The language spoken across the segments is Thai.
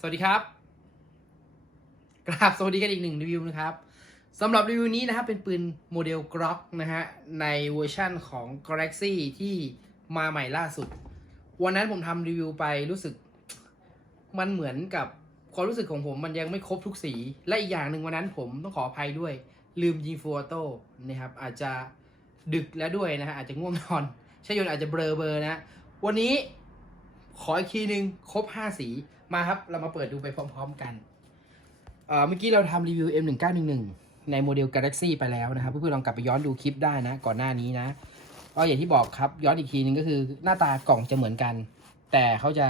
สวัสดีครับ กราบสวัสดีกันอีกหนึ่งรีวิวนะครับสำหรับรีวิวนี้นะครับเป็นปืนโมเดล Glock นะฮะในเวอร์ชั่นของ Galaxy ที่มาใหม่ล่าสุด วันนั้นผมทำรีวิวไปรู้สึก มันเหมือนกับความรู้สึกของผมมันยังไม่ครบทุกสี และอีกอย่างหนึ่งวันนั้นผมต้องขออภัยด้วย ลืมยิงฟูออโต้นะครับอาจจะดึกแล้วด้วยนะฮะอาจจะง่วงนอนใช่ยนอาจจะเบลอเบลอๆนะ วันนี้ขออีกทีหนึ่งครบ 5 สี มาครับ เรามาเปิดดูไปพร้อม ๆ กันเอ่อเมื่อกี้เราทำรีวิว M1911 ในโมเดล Galaxy ไปแล้วนะครับ เพื่อนๆลองกลับไปย้อนดูคลิปได้นะ ก่อนหน้านี้นะก็อย่างที่บอกครับย้อนอีกทีหนึงก็คือหน้าตากล่องจะเหมือนกัน แต่เขาจะ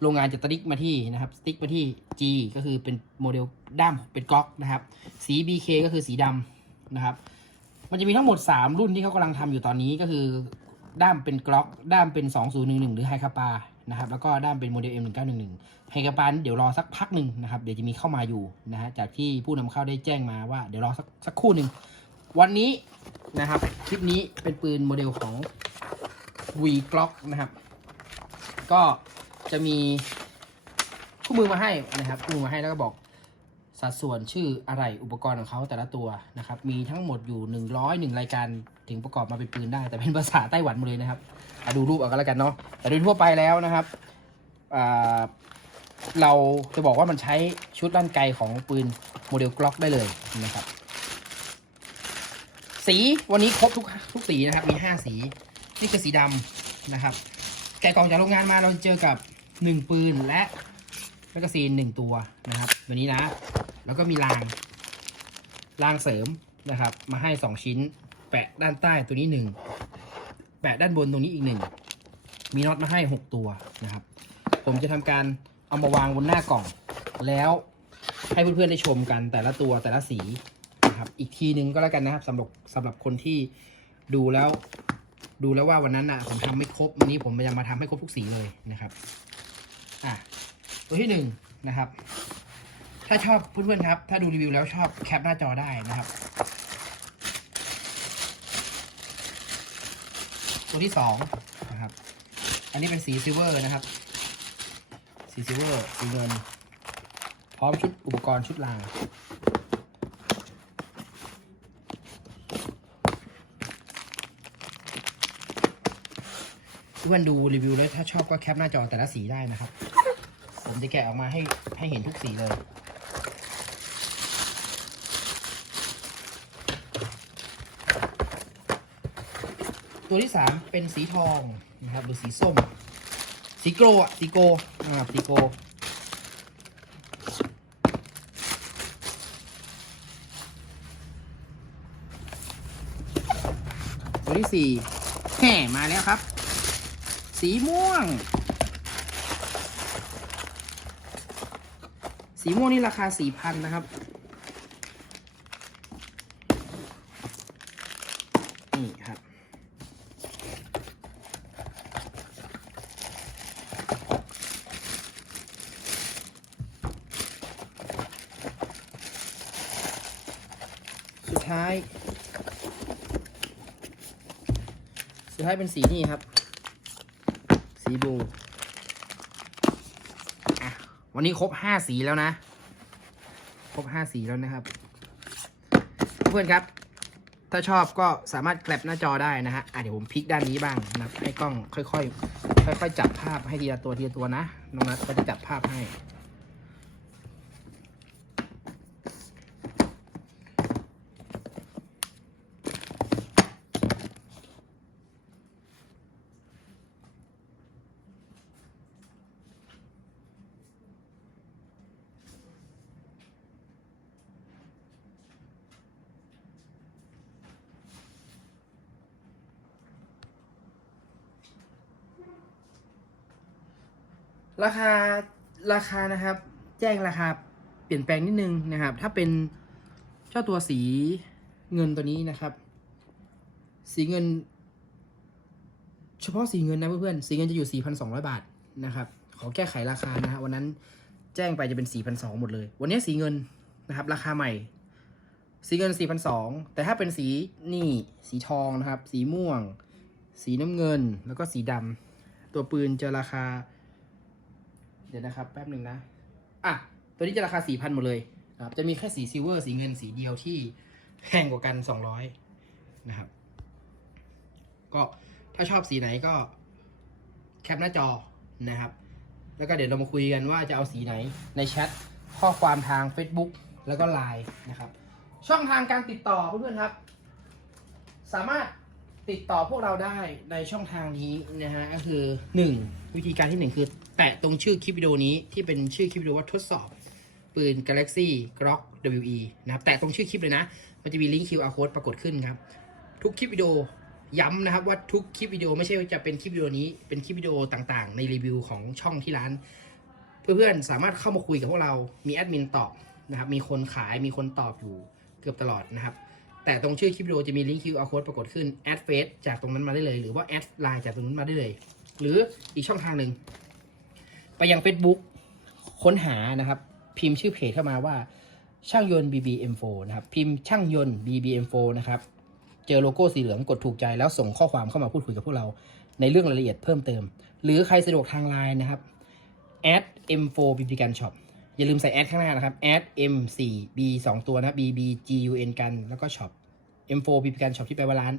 โรงงานจะติ๊กมาที่นะครับติ๊กมาที่ G ก็คือเป็นโมเดลด้ามเป็นก๊อกนะครับ สี BK ก็คือสีดำนะครับ มันจะมีทั้งหมด 3 รุ่นที่เขากำลังทำอยู่ตอนนี้ก็คือด้ามเป็นกล็อก ด้ามเป็น 2011 หรือไฮคาปา นะครับแล้วก็ด้ามเป็นโมเดล M1911 ไฮคาปาเดี๋ยวรอสักพักหนึ่งนะครับเดี๋ยวจะมีเข้ามาอยู่นะฮะจากที่ผู้นำเข้าได้แจ้งมาว่าเดี๋ยวรอสักสักคู่หนึ่งวันนี้นะครับคลิปนี้เป็นปืนโมเดลของ V Glock นะครับ ก็จะมีคู่มือมาให้นะครับคู่มือมาให้แล้วก็บอกสัดส่วนชื่ออะไรอุปกรณ์ของเขาแต่ละตัวนะครับ มีทั้งหมดอยู่ 101 รายการถึงประกอบมาเป็นปืนได้ แต่เป็นภาษาไต้หวันหมดเลยนะครับ ดูรูปเอาก็แล้วกันเนาะแต่โดยทั่วไปแล้วนะครับเราจะบอกว่ามันใช้ชุดด้านไกลของปืนโมเดลกล็อกได้เลยนะครับ สีวันนี้ครบทุกทุกสีนะครับมี 5 สีนี่คือสีดำนะครับ แกะกล่องจากโรงงานมาเราเจอกับ 1 ปืนและแมกกาซีน1ตัวนะครับตัวนี้นะ แล้วก็มีรางรางเสริมนะครับ มาให้ 2 ชิ้น แปะด้านใต้ตัวนี้ 1 แปะด้านบนตรงนี้อีก1มีน็อตมาให้ 6 ตัวนะครับ ผมจะทำการเอามาวางบนหน้ากล่อง แล้วให้เพื่อนๆได้ชมกันแต่ละตัวแต่ละสีนะครับ อีกทีนึงก็แล้วกันนะครับสำหรับสำหรับคนที่ดูแล้ว ดูแล้วว่าวันนั้นน่ะผมทำไม่ครบวันนี้ผมจะมาทำให้ครบทุกสีเลยนะครับอะตัวที่หนึ่งนะครับ ถ้าชอบเพื่อนๆครับ ถ้าดูรีวิวแล้วชอบแคปหน้าจอได้นะครับ ตัวที่สองนะครับ อันนี้เป็นสีซิลเวอร์นะครับ สีซิลเวอร์สีเงิน พร้อมชุดอุปกรณ์ชุดรางเพื่อนดูรีวิวแล้วถ้าชอบก็แคปหน้าจอแต่ละสีได้นะครับ ผมจะแกะออกมาให้ให้เห็นทุกสีเลย ตัวที่สามเป็นสีทองนะครับหรือสีส้ม สีโกลอะสีโกนะครับสีโกตัวที่สี่แห่มาแล้วครับ สีม่วง สีม่วงนี่ราคาสี่พันนะครับ นี่ครับ สุดท้าย สุดท้ายเป็นสีนี่ครับ สีบลูอะวันนี้ครบห้าสีแล้วนะ ครบห้าสีแล้วนะครับ เพื่อนครับ ถ้าชอบก็สามารถแกลบหน้าจอได้นะฮะอะเดี๋ยวผมพลิกด้านนี้บ้างนะให้กล้องค่อยๆค่อยๆจับภาพให้ทีละตัวทีละตัวนะน้องนัทก็จะจับภาพให้ ราคาราคานะครับ แจ้งราคาเปลี่ยนแปลงนิดนึงนะครับ ถ้าเป็นเจ้าตัวสีเงินตัวนี้นะครับ สีเงิน เฉพาะสีเงินนะเพื่อนๆสีเงินจะอยู่ 4,200 บาทนะครับ ขอแก้ไขราคานะฮะวันนั้นแจ้งไปจะเป็น 4,200 หมดเลย วันนี้สีเงินนะครับ ราคาใหม่ สีเงิน 4,200 แต่ถ้าเป็นสีนี่สีทองนะครับ สีม่วง สีน้ำเงินแล้วก็สีดำตัวปืนจะราคา เดี๋ยวนะครับแป๊บหนึ่งนะ อะ ตัวนี้จะราคาสี่พันหมดเลยนะครับจะมีแค่สีซิลเวอร์สีเงินสีเดียวที่แพงกว่ากันสองร้อยนะครับ ก็ถ้าชอบสีไหนก็แคปหน้าจอนะครับ แล้วก็เดี๋ยวเรามาคุยกันว่าจะเอาสีไหนในแชทข้อความทาง Facebook แล้วก็ Line นะครับ ช่องทางการติดต่อเพื่อนๆครับ สามารถ ติดต่อพวกเราได้ในช่องทางนี้นะฮะก็คือ 1 วิธีการที่ 1 คือ แตะตรงชื่อคลิปวิดีโอนี้ที่เป็นชื่อคลิปวิดีโอว่าทดสอบ ปืน Galaxy Glock WE นะครับแตะตรงชื่อคลิปเลยนะ มันจะมีลิงก์ QR code ปรากฏขึ้นครับ ทุกคลิปวิดีโอย้ำนะครับว่าทุกคลิปวิดีโอไม่ใช่จะเป็นคลิปวิดีโอนี้เป็นคลิปวิดีโอต่างๆ ในรีวิวของช่องที่ร้าน เพื่อนๆสามารถเข้ามาคุยกับพวกเรามีแอดมินตอบนะครับมีคนขายมีคนตอบอยู่เกือบตลอดนะครับ แต่ตรงชื่อคลิปวิดีโอจะมีลิงก์ QR code ปรากฏขึ้นแอดเฟซจากตรงนั้นมาได้เลย หรือว่าแอดไลน์จากตรงนั้นมาได้เลย หรืออีกช่องทางหนึ่งไปยัง Facebook ค้นหานะครับ พิมพ์ชื่อเพจเข้ามาว่าช่างยนต์ BBM4 นะครับ พิมพ์ช่างยนต์ BBM4 นะครับ เจอโลโก้สีเหลืองกดถูกใจแล้วส่งข้อความเข้ามาพูดคุยกับพวกเรา ในเรื่องรายละเอียดเพิ่มเติม หรือใครสะดวกทางไลน์นะครับ add m4 bb gun shop อย่าลืมใส่แอดข้างหน้านะครับ add m4b 2 ตัวนะ bb gun กันแล้วก็ shop m4 bb gun shop ที่แปลว่าร้าน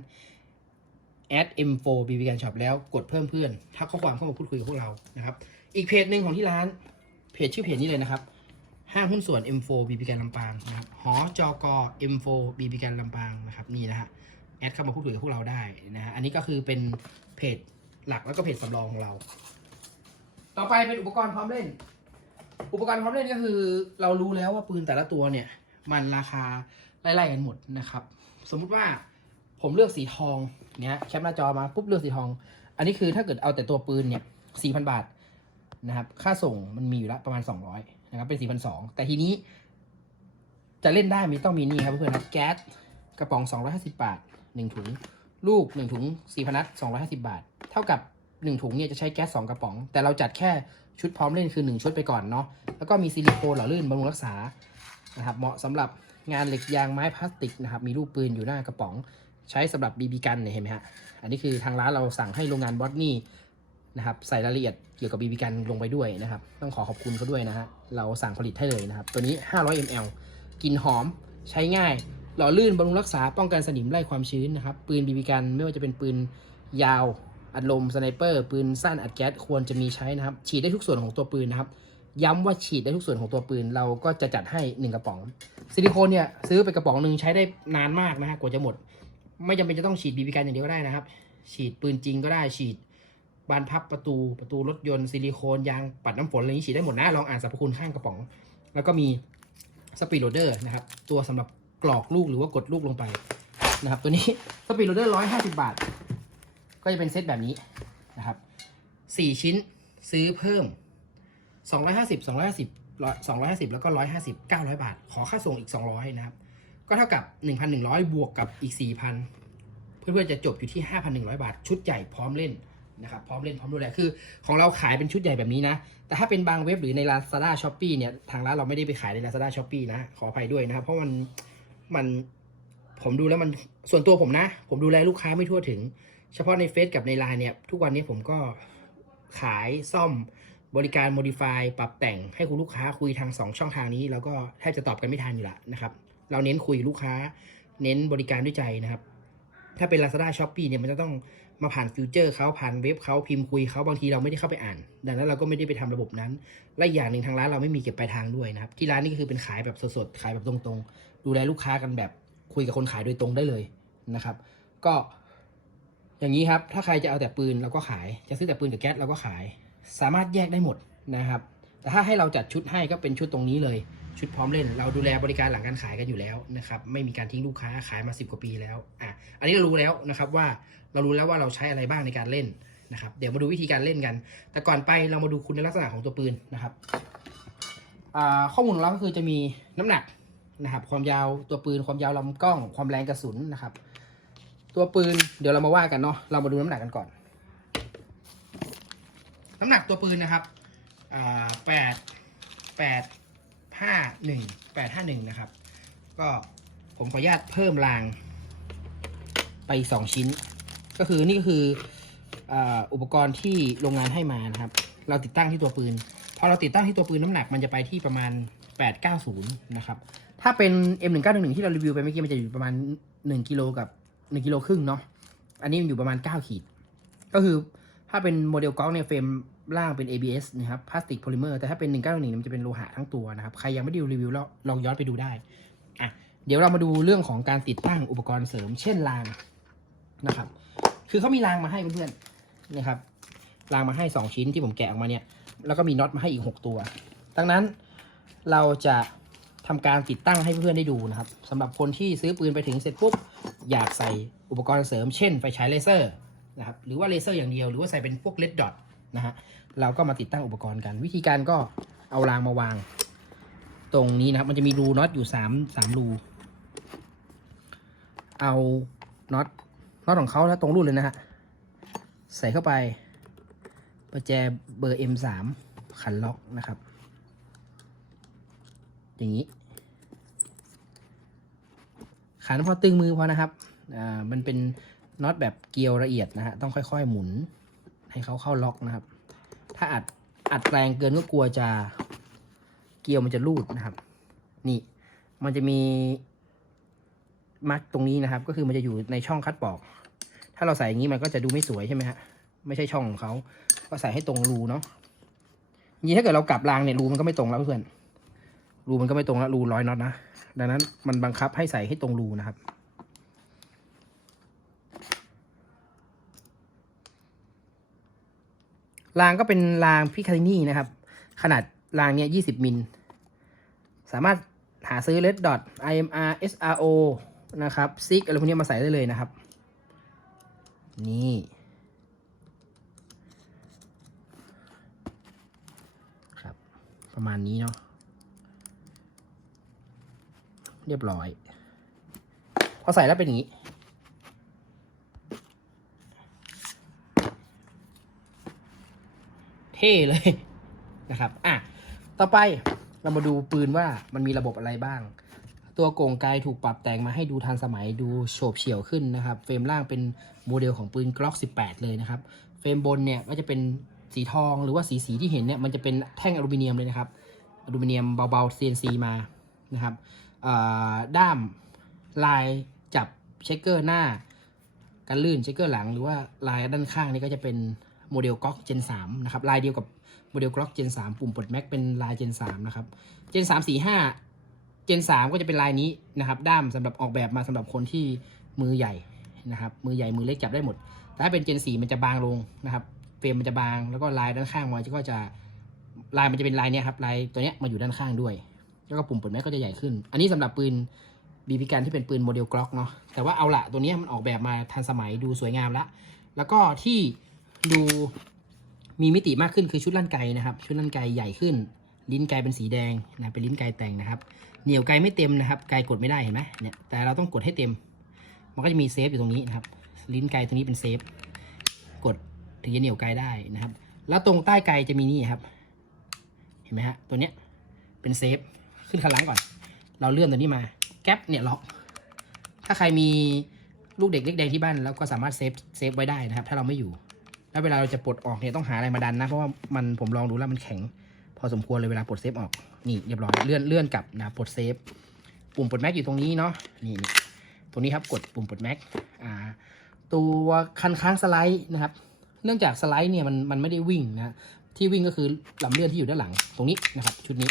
add m4 bb gun shop แล้วกดเพิ่มเพื่อนถ้าข้อความเข้ามาพูดคุยกับพวกเรานะครับอีกเพจหนึ่งของที่ร้านเพจชื่อเพจนี้เลยนะครับห้างหุ้นส่วน M4 BB กันลำปางนะครับหอจกอ M4 BB กันลำปางนะครับนี่นะฮะแอดเข้ามาพูดคุยกับพวกเราได้นะฮะอันนี้ก็คือเป็นเพจหลักแล้วก็เพจสำรองของเรา ต่อไปเป็นอุปกรณ์พร้อมเล่น อุปกรณ์พร้อมเล่นก็คือ เรารู้แล้วว่าปืนแต่ละตัวเนี่ย มันราคาไล่ๆกันหมดนะครับ สมมุติว่าผมเลือกสีทองเนี้ยแคปหน้าจอมาปุ๊บเลือกสีทอง อันนี้คือถ้าเกิดเอาแต่ตัวปืนเนี่ย4,000บาทนะครับ ค่าส่งมันมีอยู่แล้วประมาณ200นะครับเป็น4,200แต่ทีนี้ จะเล่นได้มีต้องมีนี่ครับเพื่อนๆครับแก๊สกระป๋อง250บาท1ถุง ลูก1ถุง4พนัด250บาท เท่ากับ1ถุงเนี่ยจะใช้แก๊ส2กระป๋อง แต่เราจัดแค่ ชุดพร้อมเล่นคือ 1 ชุดไปก่อนเนาะแล้วก็มีซิลิโคนหล่อลื่นบำรุงรักษานะครับเหมาะสำหรับงานเหล็กยางไม้พลาสติกนะครับมีลูกปืนอยู่หน้ากระป๋องใช้สำหรับบีบีกันเนี่ยเห็นไหมฮะอันนี้คือทางร้านเราสั่งให้โรงงานบอสนี่นะครับใส่รายละเอียดเกี่ยวกับบีบีกันลงไปด้วยนะครับ ต้องขอขอบคุณเขาด้วยนะฮะเราสั่งผลิตให้เลยนะครับ ตัวนี้ 500 ml กลินหอมใช้ง่าย หล่อลื่นบำรุงรักษาป้องกันสนิมไล่ความชื้นนะครับ ปืนบีบีกันไม่ว่าจะเป็นปืนยาว อัดลมสไนเปอร์ ปืนสั้นอัดแก๊สควรจะมีใช้นะครับ ฉีดได้ทุกส่วนของตัวปืนนะครับ ย้ำว่าฉีดได้ทุกส่วนของตัวปืน เราก็จะจัดให้ 1 กระป๋อง ซิลิโคนเนี่ยซื้อไปกระป๋องหนึ่งใช้ได้นานมากนะฮะกว่าจะหมด ไม่จำเป็นจะต้องฉีดบีบีกันอย่างเดียวก็ได้นะครับ ฉีดปืนจริงก็ได้ฉีดบานพับประตูประตูรถยนต์ซิลิโคนยางปัดน้ำฝนอะไรอย่างนี้ฉีดได้หมดนะลองอ่านสรรพคุณข้างกระป๋อง แล้วก็มีสปีดโรเดอร์นะครับตัวสำหรับกรอกลูกหรือว่ากดลูกลงไปนะครับตัวนี้สปีดโรเดอร์ร้อยห้าสิบาท ก็จะเป็นเซตแบบนี้นะครับสี่ชิ้นซื้อเพิ่มสองร้อยห้าสิบสองร้อยห้าสิบสองร้อยห้าสิบแล้วก็ร้อยห้าสิบเก้าร้อยบาท ขอค่าส่งอีกสองร้อยนะครับ ก็เท่ากับหนึ่งพันหนึ่งร้อยบวกกับอีกสี่พันเพื่อนๆจะจบอยู่ที่ห้าพันหนึ่งร้อยบาท ชุดใหญ่พร้อมเล่นนะครับ พร้อมเล่นพร้อมดูแล คือ ของเราขายเป็นชุดใหญ่แบบนี้นะ แต่ถ้าเป็นบางเว็บหรือใน Lazada s h o p e e เนี่ย ทางร้านเราไม่ได้ไปขายใน Lazada s h o p e e นะ ขออภัยด้วยนะครับ เพราะมัน มัน ผมดูแล้วมัน ส่วนตัวผมนะ ผมดูแลลูกค้าไม่ทั่วถึง เฉพาะในเฟซกับในไลน์เนี่ย ทุกวันนี้ผมก็ขายซ่อมบริการ modify ปรับแต่งให้คุณลูกค้าคุยทาง 2 ช่องทางนี้ แล้วก็แทบจะตอบกันไม่ทันอยู่ละนะครับ เราเน้นคุยลูกค้า เน้นบริการด้วยใจนะครับ ถ้าเป็น Lazada s h o p e e เนี่ยมันจะต้องมาผ่านฟิวเจอร์เขาผ่านเว็บเขาพิมพ์คุยเขาบางทีเราไม่ได้เข้าไปอ่าน ดังนั้นเราก็ไม่ได้ไปทำระบบนั้น และอีกอย่างหนึ่งทางร้านเราไม่มีเก็บปลายทางด้วยนะครับ ที่ร้านนี่ก็คือเป็นขายแบบสดๆ ขายแบบตรงๆ ดูแลลูกค้ากันแบบคุยกับคนขายโดยตรงได้เลยนะครับ ก็ อย่างนี้ครับ ถ้าใครจะเอาแต่ปืนเราก็ขาย จะซื้อแต่ปืนกับแก๊สเราก็ขาย สามารถแยกได้หมดนะครับ แต่ถ้าให้เราจัดชุดให้ก็เป็นชุดตรงนี้เลย ชุดพร้อมเล่น เราดูแลบริการหลังการขายกันอยู่แล้วนะครับ ไม่มีการทิ้งลูกค้าขายมา 10 กว่าปีแล้ว อะ อันนี้เรารู้แล้วนะครับว่าเรารู้แล้วว่าเราใช้อะไรบ้างในการเล่นนะครับ เดี๋ยวมาดูวิธีการเล่นกัน แต่ก่อนไปเรามาดูคุณลักษณะของตัวปืนนะครับข้อมูลของเราก็คือจะมีน้ำหนักนะครับ ความยาวตัวปืน ความยาวลำกล้อง ความแรงกระสุนนะครับ ตัวปืนเดี๋ยวเรามาว่ากันเนาะเรามาดูน้ำหนักกันก่อน น้ำหนักตัวปืนนะครับแปดแปดห้าหนึ่งแปดห้าหนึ่งนะครับ ก็ผมขออนุญาตเพิ่มราง ไปสองชิ้น ก็คือนี่ก็คืออาอุปกรณ์ที่โรงงานให้มานะครับ เราติดตั้งที่ตัวปืน พอเราติดตั้งที่ตัวปืนน้ำหนักมันจะไปที่ประมาณ 890 นะครับ ถ้าเป็น M1911 ที่เรารีวิวไปเมื่อกี้มันจะอยู่ประมาณ 1กิโลกับ 1กิโลครึ่งเนาะอันนี้มันอยู่ประมาณ 9 ขีด ก็คือถ้าเป็นโมเดลก๊อกเนี่ยเฟรมล่างเป็น ABS นะครับพลาสติกโพลิเมอร์แต่ถ้าเป็น 1911มันจะเป็นโลหะทั้งตัวนะครับ ใครยังไม่ได้ดูรีวิวแล้วลองย้อนไปดูได้อะเดี๋ยวเรามาดูเรื่องของการติดตั้งอุปกรณ์เสริม เช่นรางนะครับ คือเขามีรางมาให้เพื่อนๆนะครับรางมาให้ 2 ชิ้นที่ผมแกะออกมาเนี่ยแล้วก็มีน็อตมาให้อีก 6 ตัว ดังนั้นเราจะทำการติดตั้งให้เพื่อนๆได้ดูนะครับสำหรับคนที่ซื้อปืนไปถึงเสร็จปุ๊บ อยากใส่อุปกรณ์เสริมเช่นไฟฉายเลเซอร์นะครับหรือว่าเลเซอร์อย่างเดียวหรือว่าใส่เป็นพวกเลดดอทนะฮะเราก็มาติดตั้งอุปกรณ์กัน วิธีการก็เอารางมาวาง ตรงนี้นะครับมันจะมีรูน็อตอยู่3 3รูเอาน็อตน็อตของเขาแล้วตรงรุ่นเลยนะฮะใส่เข้าไปประแจเบอร์ M3 ขันล็อกนะครับ อย่างนี้ ขันพอตึงมือพอนะครับอ่ามันเป็นน็อตแบบเกลียวละเอียดนะฮะต้องค่อยๆหมุน ให้เขาเข้าล็อกนะครับ ถ้าอัดอัดแรงเกินก็กลัวจะเกลียวมันจะรูดนะครับ นี่มันจะมีมาร์กตรงนี้นะครับ ก็คือมันจะอยู่ในช่องคัดปอก ถ้าเราใส่อย่างนี้มันก็จะดูไม่สวยใช่ไหมฮะไม่ใช่ช่องของเขาก็ใส่ให้ตรงรูเนาะนี่ถ้าเกิดเรากลับรางเนี่ยรูมันก็ไม่ตรงแล้วเพื่อนรูมันก็ไม่ตรงแล้วรูร้อยน็อตนะ ดังนั้นมันบังคับให้ใส่ให้ตรงรูนะครับ รางก็เป็นรางพิคาตินี่นะครับ ขนาดรางเนี่ย20มิล สามารถหาซื้อ Red Dot IMR SRO นะครับซิกอะไรพวกนี้มาใส่ได้เลยนะครับ นี่ครับ ประมาณนี้เนาะ เรียบร้อย พอใส่แล้วเป็นอย่างนี้ เท่เลยนะครับ อะ ต่อไปเรามาดูปืนว่ามันมีระบบอะไรบ้าง ตัวโกงไกถูกปรับแต่งมาให้ดูทันสมัยดูโฉบเฉี่ยวขึ้นนะครับ เฟรมล่างเป็นโมเดลของปืน Glock 18 เลยนะครับ เฟรมบนเนี่ยก็จะเป็นสีทองหรือว่าสีสีที่เห็นเนี่ยมันจะเป็นแท่งอลูมิเนียมเลยนะครับอลูมิเนียมเบาๆ CNC มานะครับ ด้ามลายจับเช็คเกอร์หน้า กันลื่นเช็คเกอร์หลัง หรือว่าลายด้านข้างนี่ก็จะเป็นโมเดล Glock Gen 3นะครับลายเดียวกับโมเดล Glock Gen 3ปุ่มปลดแม็กเป็นลาย Gen 3นะครับ Gen 3 4 5 Gen 3ก็จะเป็นลายนี้นะครับ ด้ามสำหรับออกแบบมาสำหรับคนที่มือใหญ่นะครับ มือใหญ่มือเล็กจับได้หมด แต่ถ้าเป็น Gen 4มันจะบางลงนะครับเฟรมมันจะบางแล้วก็ลายด้านข้างมันก็จะลายมันจะเป็นลายเนี้ยครับลายตัวเนี้ยมาอยู่ด้านข้างด้วย แล้วก็ปุ่มปลดแม็กก็จะใหญ่ขึ้น อันนี้สำหรับปืนบีบีกันที่เป็นปืนโมเดลกล็อกเนาะแต่ว่าเอาละตัวนี้มันออกแบบมาทันสมัยดูสวยงามละแล้วก็ที่ดูมีมิติมากขึ้นคือชุดลั่นไกนะครับ ชุดลั่นไกใหญ่ขึ้น ลิ้นไกเป็นสีแดงนะเป็นลิ้นไกแต่งนะครับ เหนียวไกไม่เต็มนะครับ ไกกดไม่ได้เห็นไหมเนี่ยแต่เราต้องกดให้เต็ม มันก็จะมีเซฟอยู่ตรงนี้นะครับ ลิ้นไกตรงนี้เป็นเซฟกดถึงจะเหนียวไกได้นะครับ แล้วตรงใต้ไกจะมีนี่ครับ เห็นไหมฮะตัวเนี้ยเป็นเซฟ ขึ้นข้างหลังก่อน เราเลื่อนตัวนี้มา แก๊ปเนี่ยล็อก ถ้าใครมีลูกเด็กเล็กแดงที่บ้านแล้วก็สามารถเซฟเซฟไว้ได้นะครับ ถ้าเราไม่อยู่ แล้วเวลาเราจะปลดออกเนี่ยต้องหาอะไรมาดันนะ เพราะว่ามันผมลองดูแล้วมันแข็ง พอสมควรเลยเวลาปลดเซฟออก นี่เรียบร้อย เลื่อนเลื่อนกลับนะปลดเซฟ ปุ่มปลดแม็กอยู่ตรงนี้เนาะ นี่นี่ตรงนี้ครับกดปุ่มปลดแม็กอ่า ตัวคันค้างสไลด์นะครับ เนื่องจากสไลด์เนี่ยมันมันไม่ได้วิ่งนะที่วิ่งก็คือลำเลื่อนที่อยู่ด้านหลังตรงนี้นะครับ ชุดนี้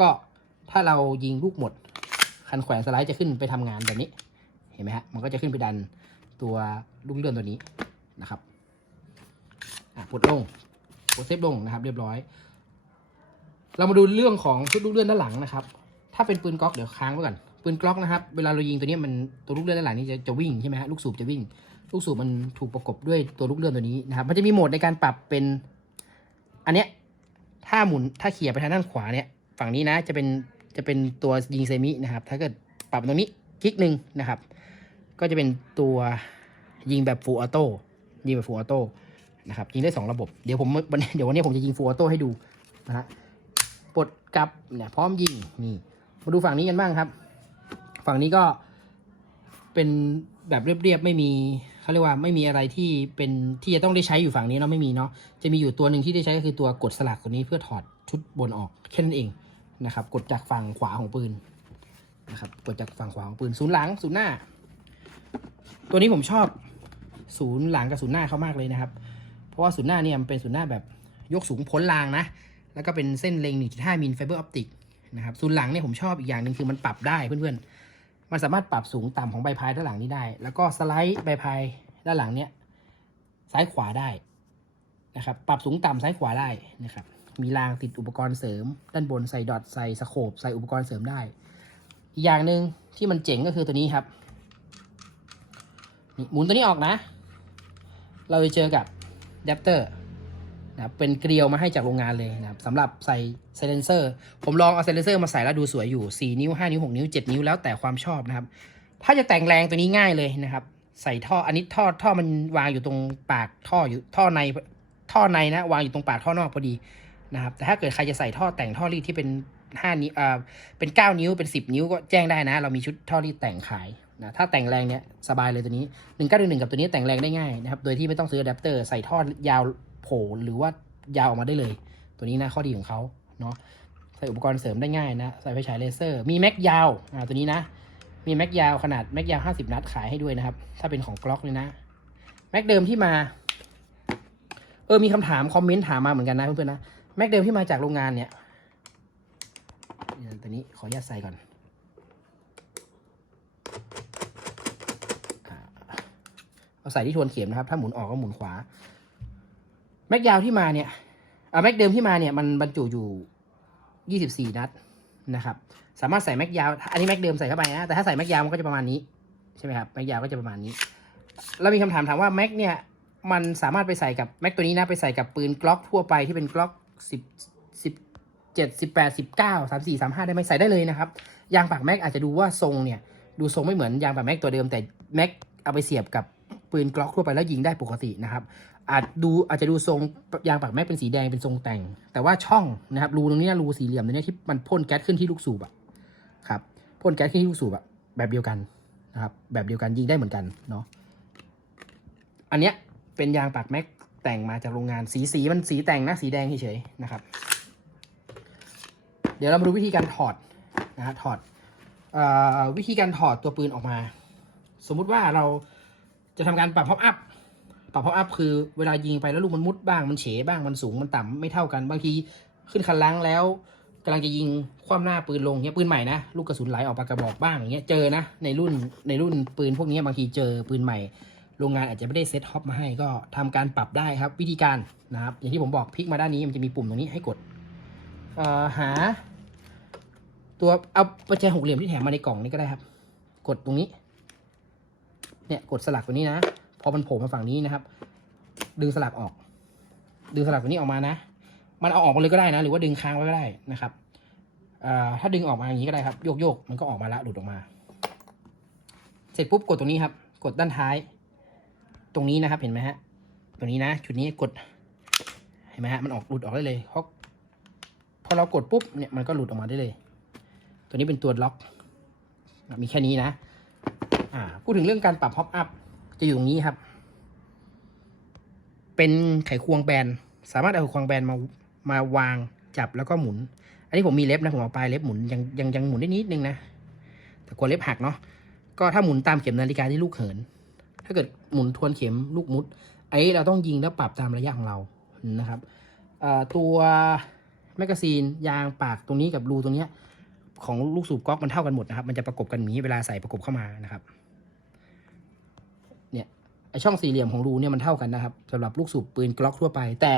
ก็ ถ้าเรายิงลูกหมด คันแขวนสไลด์จะขึ้นไปทำงานแบบนี้ เห็นไหมฮะ มันก็จะขึ้นไปดันตัวลูกเลื่อนตัวนี้นะครับอะปลดลงปลดเซฟลงนะครับ เรียบร้อย เรามาดูเรื่องของชุดลูกเลื่อนด้านหลังนะครับ ถ้าเป็นปืนกล็อกเดี๋ยวค้างไว้ก่อน ปืนกล็อกนะครับ เวลาเรายิงตัวนี้มันตัวลูกเลื่อนด้านหลังนี่จะจะวิ่งใช่ไหมฮะ ลูกสูบจะวิ่ง ลูกสูบมันถูกประกบด้วยตัวลูกเลื่อนตัวนี้นะครับ มันจะมีโหมดในการปรับเป็น อันเนี้ย ถ้าหมุน ถ้าเขี่ยไปทางด้านขวาเนี่ย ฝั่งนี้นะ จะเป็น จะเป็นตัวยิงเซมินะครับ ถ้าเกิดปรับตรงนี้คลิกหนึ่งนะครับ ก็จะเป็นตัวยิงแบบฟูลออโต้ยิงแบบฟูลออโต้นะครับยิงได้สองระบบเดี๋ยวผมวันนี้เดี๋ยววันนี้ผมจะยิงฟูลออโต้ให้ดูนะฮะปลดกลับเนี่ยพร้อมยิงนี่มาดูฝั่งนี้กันบ้างครับ ฝั่งนี้ก็เป็นแบบเรียบๆไม่มีเขาเรียกว่าไม่มีอะไรที่เป็นที่จะต้องได้ใช้อยู่ฝั่งนี้เนาะไม่มีเนาะจะมีอยู่ตัวหนึ่งที่ได้ใช้ก็คือตัวกดสลักตัวนี้เพื่อถอดชุดบนออกแค่นั้นเอง นะครับ กดจากฝั่งขวาของปืนนะครับ กดจากฝั่งขวาของปืนศูนย์หลังศูนย์หน้า ตัวนี้ผมชอบศูนย์หลังกับศูนย์หน้าเขามากเลยนะครับ เพราะว่าศูนย์หน้าเนี่ยมันเป็นศูนย์หน้าแบบยกสูงพ้นรางนะ แล้วก็เป็นเส้นเล็ง 1.5มิลไฟเบอร์ออปติกนะครับศูนย์หลังเนี่ยผมชอบอีกอย่างหนึ่งคือมันปรับได้เพื่อนๆ มันสามารถปรับสูงต่ำของใบพายด้านหลังนี้ได้ แล้วก็สไลด์ใบพายด้านหลังเนี่ยซ้ายขวาได้นะครับ ปรับสูงต่ำซ้ายขวาได้นะครับ มีรางติดอุปกรณ์เสริม ด้านบนใส่ดอทใส่สโคปใส่อุปกรณ์เสริมได้ อีกอย่างหนึ่งที่มันเจ๋งก็คือตัวนี้ครับนี่หมุนตัวนี้ออกนะ เราจะเจอกับแดปเตอร์นะเป็นเกลียวมาให้จากโรงงานเลยนะครับสำหรับใส่ไซเลนเซอร์ ผมลองเอาไซเลนเซอร์มาใส่แล้วดูสวยอยู่ 4 นิ้ว 5 นิ้ว 6 นิ้ว 7 นิ้วแล้วแต่ความชอบนะครับ ถ้าจะแต่งแรงตัวนี้ง่ายเลยนะครับ ใส่ท่อ อันนี้ท่อท่อมันวางอยู่ตรงปากท่ออยู่ท่อในท่อในนะ วางอยู่ตรงปากท่อนอกพอดี นะครับแต่ถ้าเกิดใครจะใส่ท่อแต่งท่อรีดที่เป็น5นิ้วอ่าเป็น9นิ้วเป็น10นิ้วก็แจ้งได้นะ เรามีชุดท่อรีดแต่งขายนะถ้าแต่งแรงเนี้ยสบายเลยตัวนี้1911กับตัวนี้แต่งแรงได้ง่ายนะครับโดยที่ไม่ต้องซื้ออะแดปเตอร์ใส่ท่อยาวโผล่หรือว่ายาวออกมาได้เลย ตัวนี้นะข้อดีของเขาเนาะใส่อุปกรณ์เสริมได้ง่ายนะใส่ไฟฉายเลเซอร์ มีแม็กยาวอ่าตัวนี้นะ มีแม็กยาวขนาดแม็กยาว50นัดขายให้ด้วยนะครับ ถ้าเป็นของกล็อกเลยนะแม็กเดิมที่มาเออมีคำถามคอมเมนต์ถามมาเหมือนกันนะเพื่อนๆนะ แม็กเดิมที่มาจากโรงงานเนี่ยตัวนี้ขออนุญาตใส่ก่อน เอาใส่ที่ทวนเข็มนะครับ ถ้าหมุนออกก็หมุนขวา แม็กยาวที่มาเนี่ยอ่าแม็กเดิมที่มาเนี่ยมันบรรจุอยู่ 24 นัดนะครับ สามารถใส่แม็กยาว อันนี้แม็กเดิมใส่เข้าไปนะ แต่ถ้าใส่แม็กยาวมันก็จะประมาณนี้ใช่ไหมครับ แม็กยาวก็จะประมาณนี้ แล้วมีคำถามถามว่าแม็กเนี่ยมันสามารถไปใส่กับแม็กตัวนี้นะไปใส่กับปืนกล็อกทั่วไปที่เป็นกล็อก สิบสิบเจ็ดสิบแปดสิบเก้าสามสี่สามห้าได้ไหมใส่ได้เลยนะครับ ยางปากแม็กอาจจะดูว่าทรงเนี่ย ดูทรงไม่เหมือนยางปากแม็กตัวเดิมแต่แม็กเอาไปเสียบกับปืนกล็อกทั่วไปแล้วยิงได้ปกตินะครับอาจดูอาจจะดูทรงยางปากแม็กเป็นสีแดงเป็นทรงแต่ง แต่ว่าช่องนะครับรูตรงนี้รูสี่เหลี่ยมตรงนี้ที่มันพ่นแก๊สขึ้นที่ลูกสูบอะครับพ่นแก๊สขึ้นที่ลูกสูบอะแบบเดียวกันนะครับแบบเดียวกันยิงได้เหมือนกันเนาะอันเนี้ยเป็นยางปากแม็ก แต่งมาจากโรงงานสีสีมันสีแต่งนะสีแดงเฉยๆนะครับ เดี๋ยวเรามาดูวิธีการถอดนะฮะถอดออวิธีการถอดตัวปืนออกมา สมมุติว่าเราจะทำการปรับพ็อปอัพปรับพ็อปอัพคือเวลายิงไปแล้วลูกมันมุดบ้างมันเฉบ้างมันสูงมันต่ำไม่เท่ากันบางทีขึ้นคันล้างแล้วกำลังจะยิงคว่ำหน้าปืนลงเนี้ยปืนใหม่นะลูกกระสุนไหลออกปากกระบอกบ้างอย่างเงี้ยเจอนะในรุ่นในรุ่นปืนพวกนี้บางทีเจอปืนใหม่ โรงงานอาจจะไม่ได้เซตท็อปมาให้ก็ทำการปรับได้ครับ วิธีการนะครับ อย่างที่ผมบอกพลิกมาด้านนี้มันจะมีปุ่มตรงนี้ให้กดหา ตัวเอาประแจหกเหลี่ยมที่แถมมาในกล่องนี้ก็ได้ครับ กดตรงนี้ เนี่ยกดสลักตัวนี้นะ พอมันโผล่มาฝั่งนี้นะครับ ดึงสลักออก ดึงสลักตัวนี้ออกมานะ มันเอาออกมาเลยก็ได้นะ หรือว่าดึงค้างไว้ก็ได้นะครับถ้าดึงออกมาอย่างนี้ก็ได้ครับ โยกโยกมันก็ออกมาละหลุดออกมา เสร็จปุ๊บกดตรงนี้ครับ กดด้านท้าย ตรงนี้นะครับเห็นไหมฮะตรงนี้นะจุดนี้กดเห็นไหมฮะมันออกหลุดออกได้เลยเพราะพอเรากดปุ๊บเนี่ยมันก็หลุดออกมาได้เลย ตัวนี้เป็นตัวล็อก มีแค่นี้นะอ่าพูดถึงเรื่องการปรับ pop up จะอยู่ตรงนี้ครับ เป็นไขควงแบนสามารถเอาไขควงแบนมามาวางจับแล้วก็หมุน อันนี้ผมมีเล็บนะผมเอาปลายเล็บหมุนยังยังยังหมุนได้นิดนึงนะแต่กลัวเล็บหักเนาะก็ถ้าหมุนตามเข็มนาฬิกาที่ลูกเหินาเกิดหมุนทวนเข็มลูกมุดไอ้เราต้องยิงแล้วปรับตามระยะของเรานะครับตัวแมกกาซีนยางปากตรงนี้กับรูตรงนี้ของลูกสูบก๊อกมันเท่ากันหมดนะครับ มันจะประกบกันอย่างนี้เวลาใส่ประกบเข้ามานะครับเนี่ยไอช่องสี่เหลี่ยมของรูเนี่ยมันเท่ากันนะครับสำหรับลูกสูบปืนกล็อกทั่วไป แต่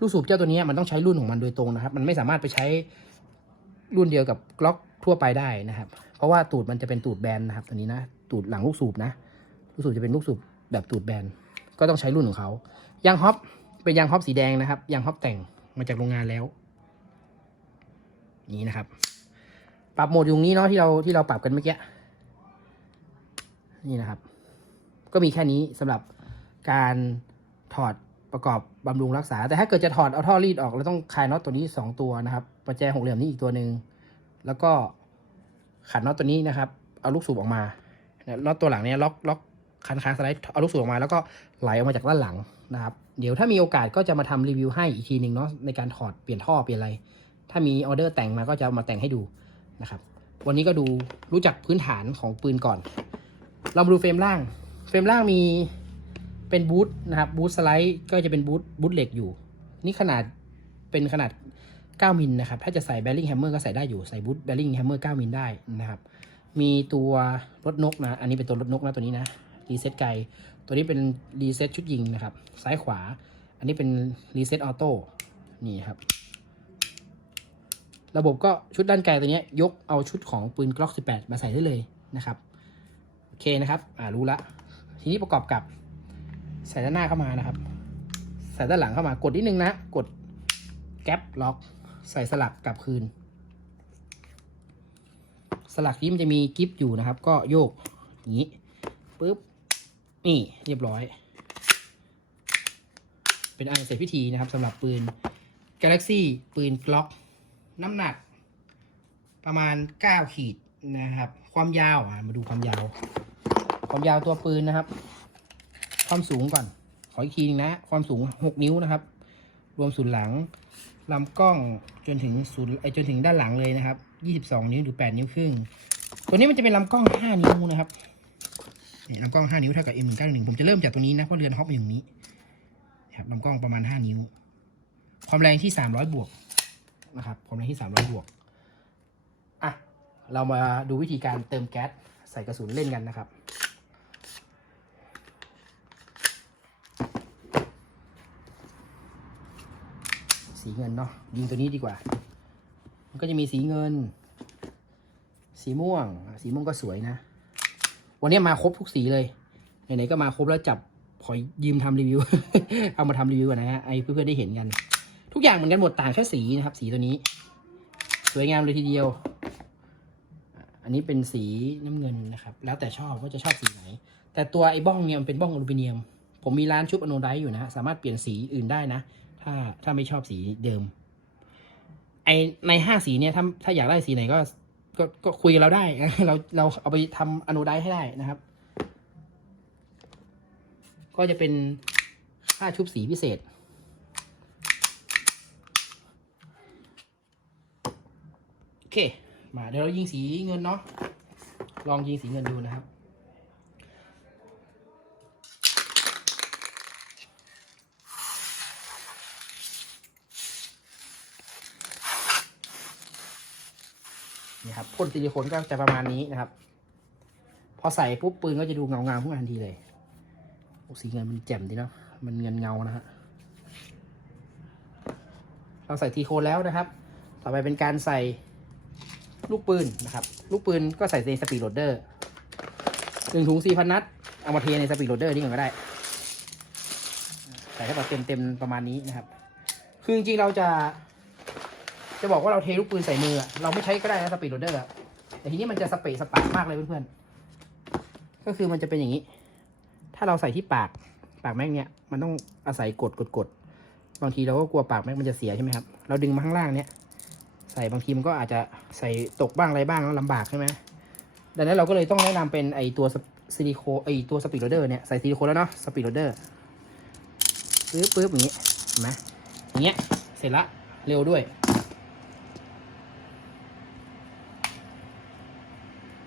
ลูกสูบเจ้าตัวนี้มันต้องใช้รุ่นของมันโดยตรงนะครับ มันไม่สามารถไปใช้รุ่นเดียวกับกล็อกทั่วไปได้นะครับ เพราะว่าตูดมันจะเป็นตูดแบนนะครับตัวนี้นะ ตูดหลังลูกสูบนะ ลูกสูบจะเป็นลูกสูบแบบตูดแบน ก็ต้องใช้รุ่นของเขายางฮอปเป็นยางฮอปสีแดงนะครับ ยางฮอปแต่งมาจากโรงงานแล้ว นี่นะครับ ปรับโหมดอยู่ตรงนี้เนาะที่เราที่เราปรับกันเมื่อกี้ นี่นะครับ ก็มีแค่นี้สำหรับการถอดประกอบบำรุงรักษา แต่ถ้าเกิดจะถอดเอาท่อรีดออกเราต้องคลายน็อตตัวนี้สองตัวนะครับ ประแจหกเหลี่ยมนี้อีกตัวหนึ่งแล้วก็ขันน็อตตัวนี้นะครับ เอาลูกสูบออกมานี่น็อตตัวหลังเนี่ยล็อกล็อก คันค้างสไลด์เอาลูกสูบออกมาแล้วก็ไหลออกมาจากด้านหลังนะครับ เดี๋ยวถ้ามีโอกาสก็จะมาทำรีวิวให้อีกทีหนึ่งเนาะในการถอดเปลี่ยนท่อเปลี่ยนอะไร ถ้ามีออเดอร์แต่งมาก็จะมาแต่งให้ดูนะครับ วันนี้ก็ดูรู้จักพื้นฐานของปืนก่อน เรามาดูเฟรมล่าง เฟรมล่างมีเป็นบูทนะครับบูทสไลด์ก็จะเป็นบูทบูทเหล็กอยู่ นี่ขนาดเป็นขนาด 9 มิลนะครับ ถ้าจะใส่แบริ่งแฮมเมอร์ก็ใส่ได้อยู่ ใส่บูทแบริ่งแฮมเมอร์9มิลได้นะครับ มีตัวรถนกนะ อันนี้เป็นตัวรถนกนะตัวนี้นะ รีเซ็ตไกล ตัวนี้เป็นรีเซ็ตชุดยิงนะครับ ซ้ายขวา อันนี้เป็นรีเซ็ตออโต้นี่ครับ ระบบก็ชุดด้านไกลตัวนี้ยกเอาชุดของปืนกล็อก 18 มาใส่ได้เลยนะครับโอเคนะครับอ่ารู้ละ ทีนี้ประกอบกับใส่ด้านหน้าเข้ามานะครับใส่ด้านหลังเข้ามากดนิดนึงนะกดแก๊ปล็อกใส่สลักกลับคืน สลักนี้มันจะมีกิฟต์อยู่นะครับ ก็โยกอย่างนี้ปุ๊บ นี่เรียบร้อย เป็นอันเสร็จพิธีนะครับสำหรับปืน Galaxy ปืนกล็อกน้ำหนัก ประมาณ 9 ขีดนะครับ ความยาวมาดูความยาว ความยาวตัวปืนนะครับ ความสูงก่อน ขออีกทีนึงนะ ความสูง 6 นิ้วนะครับ รวมศูนย์หลังลำกล้องจนถึงศูนย์ไอจนถึงด้านหลังเลยนะครับ 22 นิ้วหรือ 8 นิ้วครึ่ง ตัวนี้มันจะเป็นลำกล้อง 5 นิ้วนะครับ เนี่ยลำกล้อง 5 นิ้วเท่ากับ M191 ผมจะเริ่มจากตัวนี้นะเพราะเรือนฮอปอยู่ตรงนี้ครับลำกล้องประมาณ 5 นิ้ว ความแรงที่ 300 บวกนะครับความแรงที่ 300 บวกอะเรามาดูวิธีการเติมแก๊สใส่กระสุนเล่นกันนะครับสีเงินเนาะยิงตัวนี้ดีกว่า มันก็จะมีสีเงิน สีม่วง สีม่วงก็สวยนะ วันนี้มาครบทุกสีเลยไหนๆก็มาครบแล้วจับขอยืมทำรีวิว เอามาทำรีวิวก่อนนะฮะไอ้เพื่อนๆได้เห็นกัน ทุกอย่างเหมือนกันหมดต่างแค่สีนะครับ สีตัวนี้ สวยงามเลยทีเดียว อันนี้เป็นสีน้ำเงินนะครับ แล้วแต่ชอบว่าจะชอบสีไหน แต่ตัวไอ้บ้องเนี่ยมันเป็นบ้องอลูมิเนียม ผมมีร้านชุบอโนไดต์อยู่นะฮะสามารถเปลี่ยนสีอื่นได้นะ ถ้าถ้าไม่ชอบสีเดิม ไอในห้าสีเนี่ยถ้าถ้าอยากได้สีไหนก็ ก็ก็คุยกับเราได้เราเราเอาไปทำอนุไดให้ได้นะครับ ก็จะเป็นค่าชุบสีพิเศษ โอเค มาเดี๋ยวเรายิงสีเงินเนาะลองยิงสีเงินดูนะครับ ครับพ่นซิลิโคนก็จะประมาณนี้นะครับ พอใส่ปุ๊บปืนก็จะดูเงางามขึ้นมาทันทีเลยสีเงินมันแจ่มดีเนาะมันเงินเงานะฮะเราใส่ทีโคนแล้วนะครับ ต่อไปเป็นการใส่ลูกปืนนะครับ ลูกปืนก็ใส่ในสปีดโรดเดอร์หนึ่งถุงสี่พันนัด เอามาเทในสปีดโรดเดอร์นี่ก่อนก็ได้ ใส่ให้แบบเต็มๆประมาณนี้นะครับ คือจริงๆเราจะ จะบอกว่าเราเทลูกปืนใส่มือเราไม่ใช้ก็ได้นะสปีดโรเดอร์อะแต่ทีนี้มันจะสเปรสปาร์มากเลยเพื่อนๆก็คือมันจะเป็นอย่างนี้ ถ้าเราใส่ที่ปากปากแม็กเนี่ยมันต้องอาศัยกดกดกดบางทีเราก็กลัวปากแม็กมันจะเสียใช่ไหมครับเราดึงมาข้างล่างเนี่ยใส่บางทีมันก็อาจจะใส่ตกบ้างอะไรบ้างแล้วลำบากใช่ไหมดังนั้นเราก็เลยต้องแนะนำเป็นไอตัวซิลิโคไอตัวสปีดโรเดอร์เนี่ยใส่ซิลิโคนแล้วเนาะสปีดโรเดอร์ปึ๊บปึ๊บอย่างนี้เห็นไหมอย่างเงี้ยเสร็จละเร็วด้วย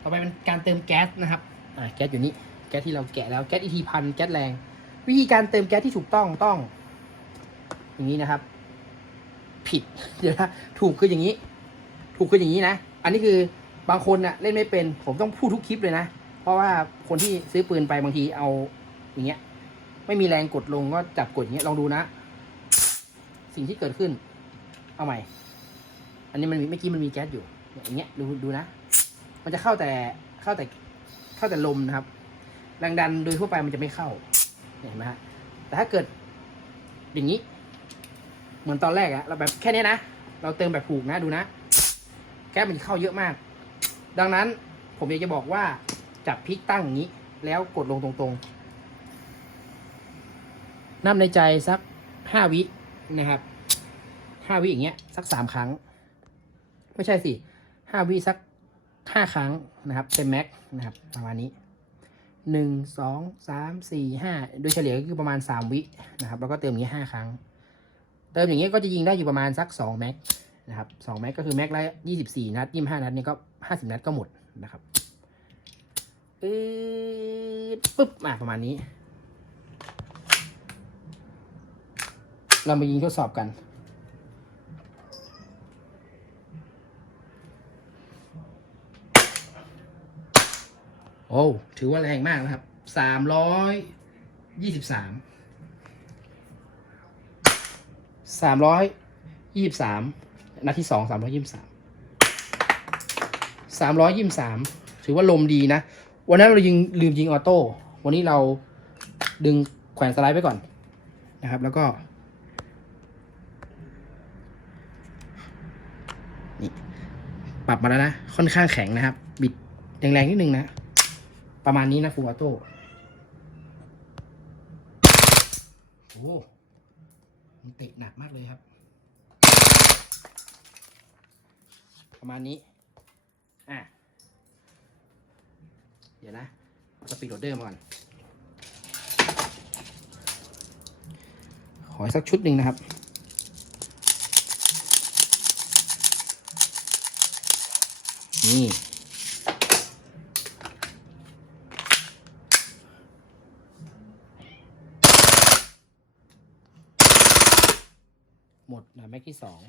อไปเป็นการเติมแก๊สนะครับอ่าแก๊สอยู่นี่แก๊สที่เราแกะแล้วแก๊สอีทีพันแก๊สแรง วิธีการเติมแก๊สที่ถูกต้องต้อง อย่างนี้นะครับ ผิดเดี๋ยวนะถูกคืออย่างนี้ ถูกคืออย่างนี้นะ อันนี้คือบางคนน่ะเล่นไม่เป็นผมต้องพูดทุกคลิปเลยนะ เพราะว่าคนที่ซื้อปืนไปบางทีเอาอย่างเงี้ย ไม่มีแรงกดลงก็จับกดอย่างเงี้ยลองดูนะ สิ่งที่เกิดขึ้น เอาใหม่ อันนี้มันมีเมื่อกี้มันมีแก๊สอยู่อย่างเงี้ยดูดูนะ มันจะเข้าแต่เข้าแต่เข้าแต่ลมนะครับ แรงดันโดยทั่วไปมันจะไม่เข้าเห็นไหมฮะแต่ถ้าเกิดอย่างนี้ เหมือนตอนแรกอะเราแบบแค่นี้นะเราเติมแบบผูกนะดูนะ แก๊สมันจะเข้าเยอะมาก ดังนั้นผมอยากจะบอกว่าจับพลิกตั้งอย่างนี้ แล้วกดลงตรงๆนับในใจสักห้าวินะครับห้าวิอย่างเงี้ย สักสามครั้ง ไม่ใช่สิห้าวิสัก ห้าครั้งนะครับเต็มแม็กนะครับประมาณนี้หนึ่งสองสามสี่ห้าโดยเฉลี่ยก็คือประมาณสามวินะครับแล้วก็เติมอย่างนี้ห้าครั้ง เติมอย่างนี้ก็จะยิงได้อยู่ประมาณสักสองแม็กนะครับสองแม็กก็คือแม็กละยี่สิบสี่นัดยี่ห้านัดเนี่ยก็ห้าสิบนัดก็หมดนะครับอืดปุ๊บมาประมาณนี้ เรามายิงทดสอบกัน โอ้ถือว่าแรงมากนะครับสามร้อยยี่สิบสามสามร้อยยี่สิบสามนัดที่สองสามร้อยยี่สิบสามสามร้อยยี่สิบสามถือว่าลมดีนะ วันนั้นเรายิงลืมยิงออโต้ วันนี้เราดึงแขวนสไลด์ไปก่อนนะครับ แล้วก็นี่ปรับมาแล้วนะ ค่อนข้างแข็งนะครับ บิดแรงๆนิดนึงนะ ประมาณนี้นะฟูออโต้โอ้มันเตะหนักมากเลยครับ ประมาณนี้ อะ เดี๋ยวนะสปีดโรเดอร์มาก่อน ขออีกสักชุดหนึ่งนะครับนี่ หมด นะแม็กที่สอง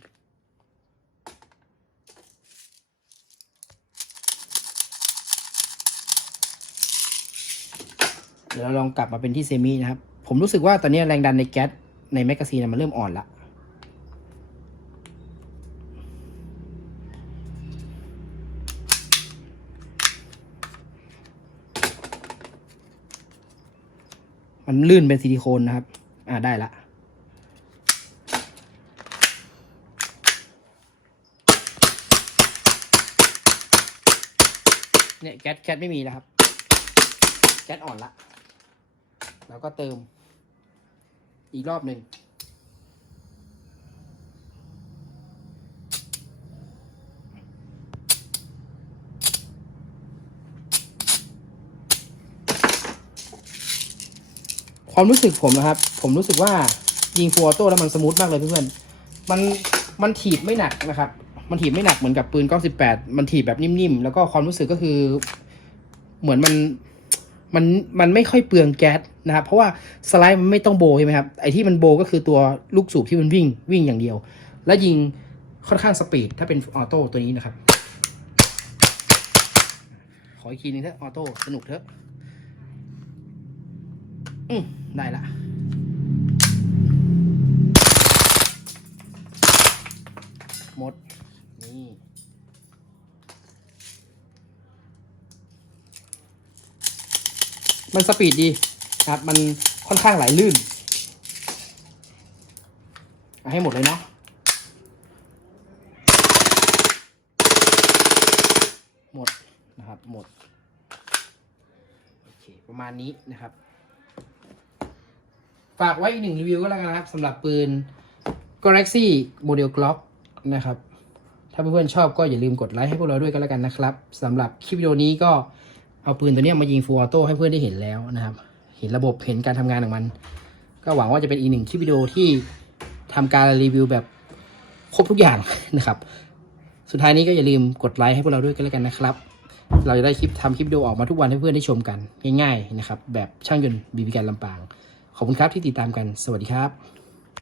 เดี๋ยวเราลองกลับมาเป็นที่เซมินะครับ ผมรู้สึกว่าตอนนี้แรงดันในแก๊สในแมกกาซีนมันเริ่มอ่อนละมันลื่นเป็นซิลิโคนนะครับ อ่าได้ละ เนี่ย แก๊สแก๊สไม่มีแล้วครับ แก๊สอ่อนละแล้วก็เติม อีกรอบหนึ่งความรู้สึกผมนะครับ ผมรู้สึกว่ายิงฟูออโต้แล้วมันสมูทมากเลยเพื่อนๆมันมันถีบไม่หนักนะครับ มันถีบไม่หนักเหมือนกับปืน98มันถีบแบบนิ่มๆ แล้วก็ความรู้สึกก็คือ เหมือนมันมันมันไม่ค่อยเปลืองแก๊สนะครับ เพราะว่าสไลด์มันไม่ต้องโบใช่ไหมครับ ไอที่มันโบก็คือตัวลูกสูบที่มันวิ่งวิ่งอย่างเดียว แล้วยิงค่อนข้างสปีดถ้าเป็นออโต้ตัวนี้นะครับ ขออีกทีนึงเถอะออโต้สนุกเถอะอืมได้ละหมด นี่ มันสปีดดีนะครับมันค่อนข้างไหลลื่น ให้หมดเลยเนาะหมดนะครับหมดโอเคประมาณนี้นะครับ ฝากไว้อีกหนึ่งรีวิวก็แล้วกันนะครับสำหรับปืน Galaxy Model Glock นะครับ ถ้าเพื่อนๆชอบก็อย่าลืมกดไลค์ให้พวกเราด้วยกันแล้วกันนะครับสำหรับคลิปวิดีโอนี้ก็ เอาปืนตัวนี้มายิงฟูออโต้ให้เพื่อนได้เห็นแล้วนะครับ เห็นระบบเห็นการทำงานของมัน ก็หวังว่าจะเป็นอีกหนึ่งคลิปวิดีโอที่ทำการรีวิวแบบครบทุกอย่างนะครับ สุดท้ายนี้ก็อย่าลืมกดไลค์ให้พวกเราด้วยกันแล้วกันนะครับ เราจะได้คลิปทำคลิปวิดีโอออกมาทุกวันให้เพื่อนได้ชมกันง่ายๆนะครับ แบบช่างยนต์บีบีการลำปาง ขอบคุณครับที่ติดตามกัน สวัสดีครับ